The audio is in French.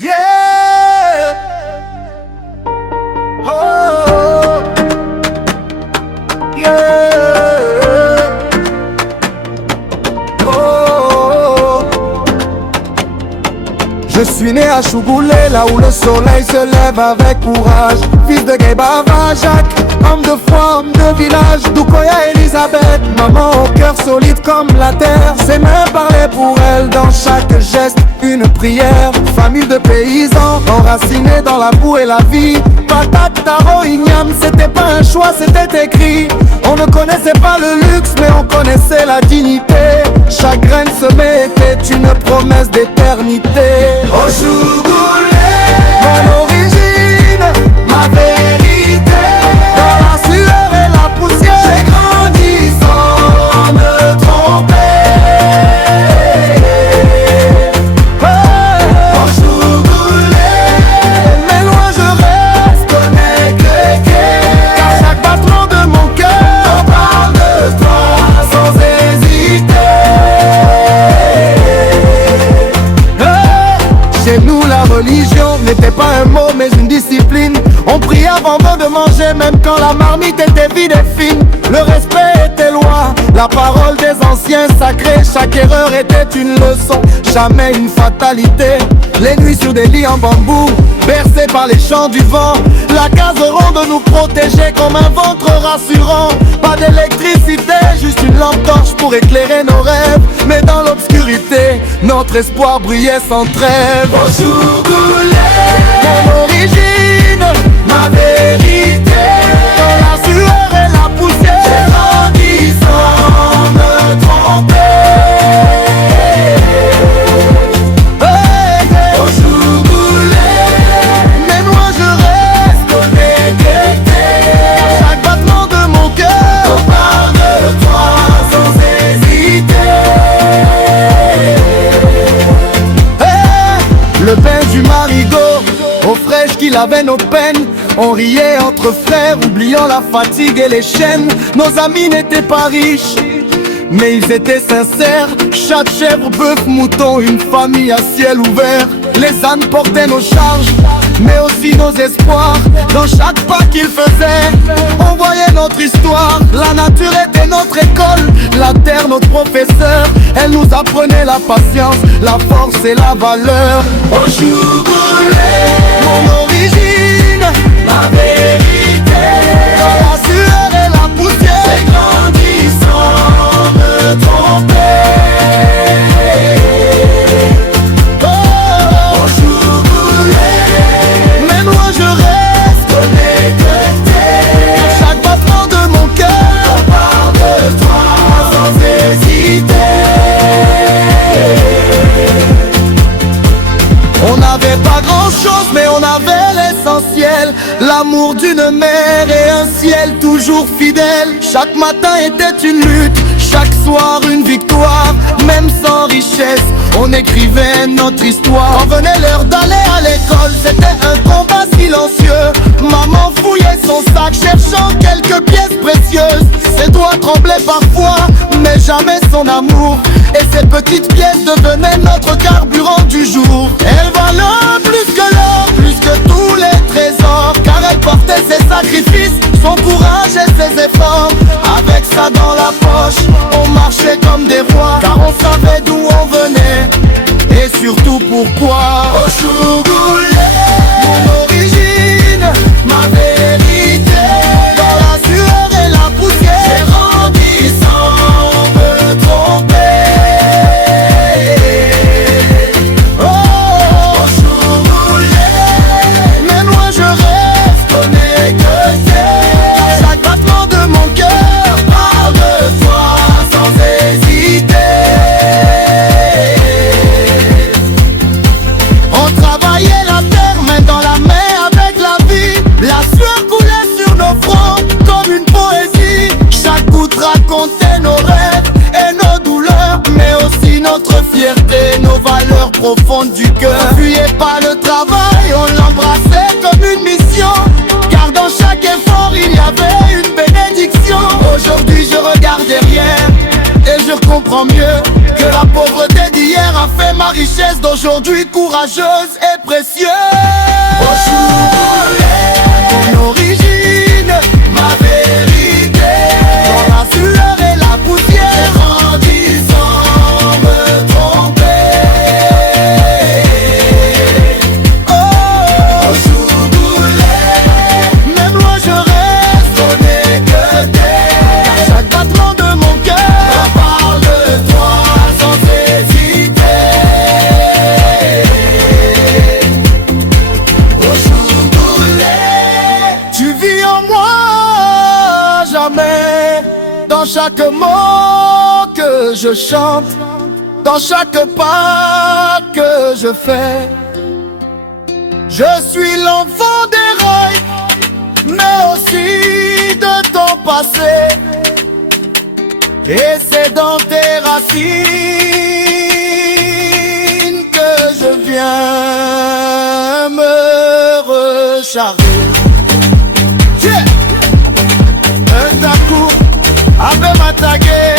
Yeah. Oh. Yeah. Oh. Je suis né à Chougoulé, là où le soleil se lève avec courage. Fils de Gaïbava, Jacques, homme de foi, homme de village. Doukoya Elisabeth, maman au cœur solide comme la terre. Ses mains parlaient pour elle, dans chaque geste une prière. Famille de paysans, enracinés dans la boue et la vie. Patate, taro, igname, c'était pas un choix, c'était écrit. On ne connaissait pas le luxe, mais on connaissait la dignité. Chaque graine semée était une promesse d'éternité. Au Chougoulé, mon origine, ma vérité. Dans la sueur et la poussière, j'ai grandi sans me tromper. Au Chougoulé, mais loin je reste connecté. Car chaque battement de mon cœur parle de toi sans hésiter. Chez nous la religion n'était pas un mot mais une discipline. On priait avant même de manger, même quand la marmite était vide et fine. Le respect était loi, la parole des anciens sacrés. Chaque erreur était une leçon, jamais une fatalité. Les nuits sur des lits en bambou, bercés par les chants du vent. La case ronde nous protégeait comme un ventre rassurant. Pas d'électricité, juste une lampe torche pour éclairer nos rêves. Mais dans l'obscurité, notre espoir brillait sans trêve. Au Chougoulé, mon origine, ma vérité. Dans la sueur et la poussière, j'ai grandi sans me tromper. Au Chougoulé, mais moi je reste connecté. À chaque battement de mon cœur, on parle de toi sans hésiter. Le pain du marigot, aux fraîches qu'il avait nos peines. On riait entre frères, oubliant la fatigue et les chaînes. Nos amis n'étaient pas riches, mais ils étaient sincères. Chaque chèvre, bœuf, mouton, une famille à ciel ouvert. Les ânes portaient nos charges, mais aussi nos espoirs. Dans chaque pas qu'ils faisaient, on voyait notre histoire. La nature était notre école, la terre notre professeur. Elle nous apprenait la patience, la force et la valeur. Au Chougoulé, mon origine, ma vérité. Dans la sueur et la poussière, j'ai grandi sans me tromper. Au Chougoulé, mais moi je reste connecté. À chaque battement de mon cœur, on parle de toi sans hésiter. On n'avait pas grand chose mais on avait l'essentiel. L'amour d'une mère et un ciel toujours fidèle. Chaque matin était une lutte, chaque soir une victoire. Même sans richesse, on écrivait notre histoire. Quand venait l'heure d'aller à l'école, c'était un combat silencieux. Maman fouillait son sac, cherchant quelques pièces précieuses. Ses doigts tremblaient parfois, mais jamais son amour. Et ces petites pièces devenaient notre carburant du jour. Elle valait plus que l'or, plus que tous les trésors. Car elle portait ses sacrifices, son courage et ses efforts. Avec ça dans la poche, on marchait comme des rois. Car on savait d'où on venait, et surtout pourquoi. Au Chougoulé, mon origine, ma vérité. Dans la sueur et la poussière, j'ai grandi sans me tromper. Au Chougoulé, mais moi je reste connecté. Chaque battement de mon cœur parle de toi sans hésiter. On travaillait la terre main dans la main avec la vie. La sueur coulait sur nos fronts comme une poésie. Chaque goutte racontait nos rêves et nos douleurs, mais aussi notre fierté, nos valeurs profondes du cœur. On fuyait pas le travail, on l'embrassait comme une mission. Car dans chaque effort il y avait une bénédiction. Aujourd'hui je regarde derrière et je comprends mieux que la pauvreté d'hier a a fait ma richesse d'aujourd'hui, courageuse et précieuse. Mon origine, ma vérité, dans la sueur et la poussière, j'ai grandi sans me tromper. Oh, Chougoulé, même loin je reste, on n'est que des. Chaque battement de mon cœur me parle de toi sans hésiter. Oh, Chougoulé, tu vis en moi jamais, dans chaque mot que je chante, dans chaque pas que je fais. Je suis l'enfant des rails, mais aussi de ton passé. Et c'est dans tes racines que je viens me recharger. Un coup, avec ma taguée.